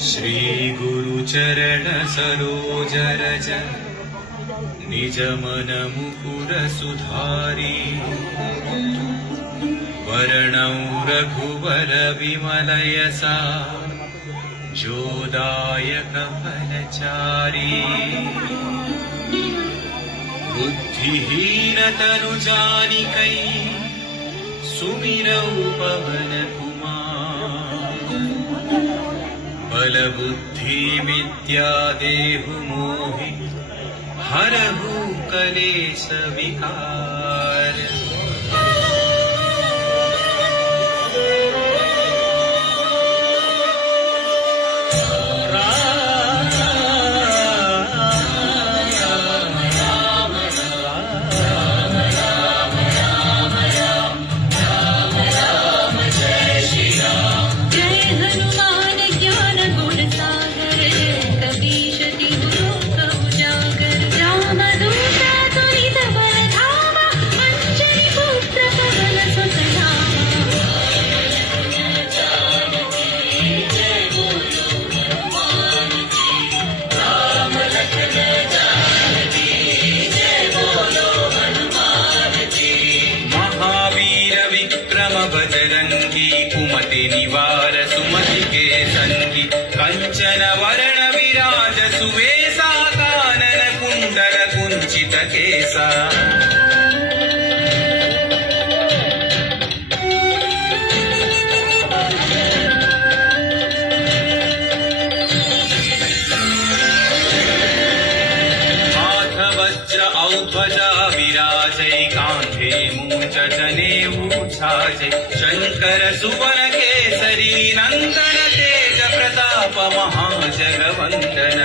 श्री गुरु चरण सरोज रज निज मन मुकुर सुधारी वर्णौ रघुवर विमल यसा जोदायक फलचारी बुद्धिहीन तनु जानिकै सुमिरौ पवन कुमार बल बुद्धि विद्या देहु मोहि हरहु कलेश विकार। बजरंगी कुमति निवार सुमति के संगी कंचन वर्ण विराज सुवेशा कानन कुंडल कुंचित केसा। हाथ वज्र औध्वजा विराजै कांधे मूंज जनेऊ छाजे शंकर सुवन केसरी नंदन तेज प्रताप महाजगवंदन।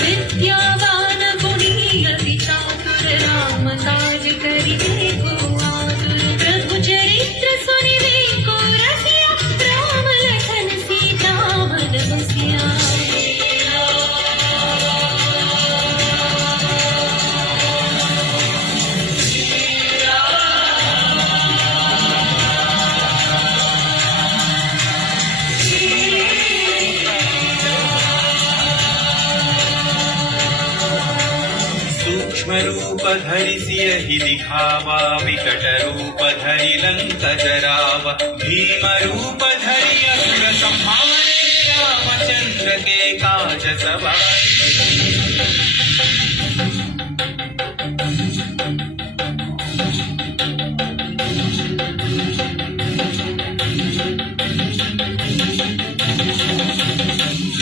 विद्यावान गुणी अति चातुर राम काज करि देखो आतुर प्रभु चरित्र सुनिबे को रसिया राम लखन सीता मन बसिया। सूक्ष्म रूप धरि सियहि दिखावा विकट रूप धरि लंक जरावा भीम रूप धरि असुर संहारे रामचंद्र के काज सवारे।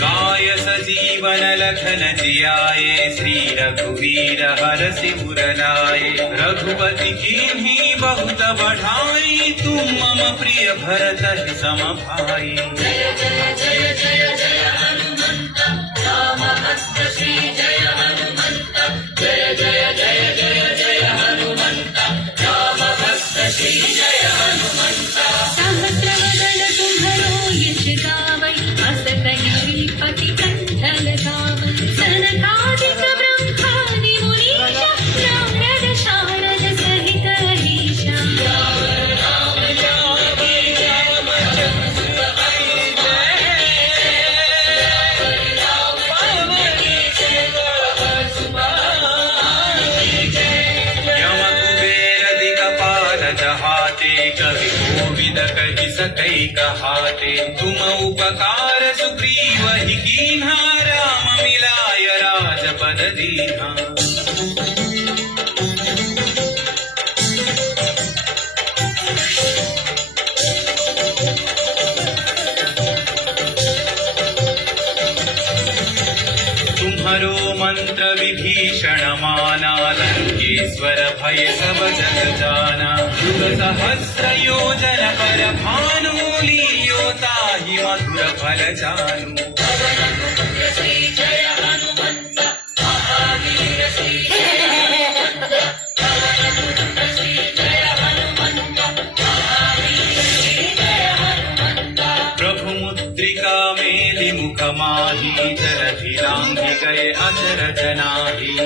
गाय सजीवन लखन जियाए श्री रघुवीर हरषि उर लाए रघुपति कीन्ही बहुत बढ़ाई तुम मम प्रिय भरत सम भाई। जय जय जय जय जय हनुमंत राम भक्त श्री जय हनुमंत जय जय जय जय जय हनुमंत राम भक्त श्री जय हनुमंत। सहस्रवदन तुम्हरो यश गावै अस कहि श्रीपति कंठ लगावै सनकादिक ब्रह्मादि मुनीषा नारद शारद सहित अहीशा। जहाते कवि कोविद कहि सकै कहाते तुम उपकार सुग्रीव ही कीन्हा राम मिलाय राजपद दीन्हा। तुम्हरो मंत्र विभीषण माना लंकेश्वर भय सब जग जाना युग सहस्र योजन पर भानु लील्यो ताहि मधुर फल जानु। श्री जय हनुमंत महावीर श्री जय हनुमंत श्री जय हनुमंत महावीर श्री जय हनुमंत। प्रभु मुद्रिका मेलि मुख माहि जलधि लांघि गए अचरज नाही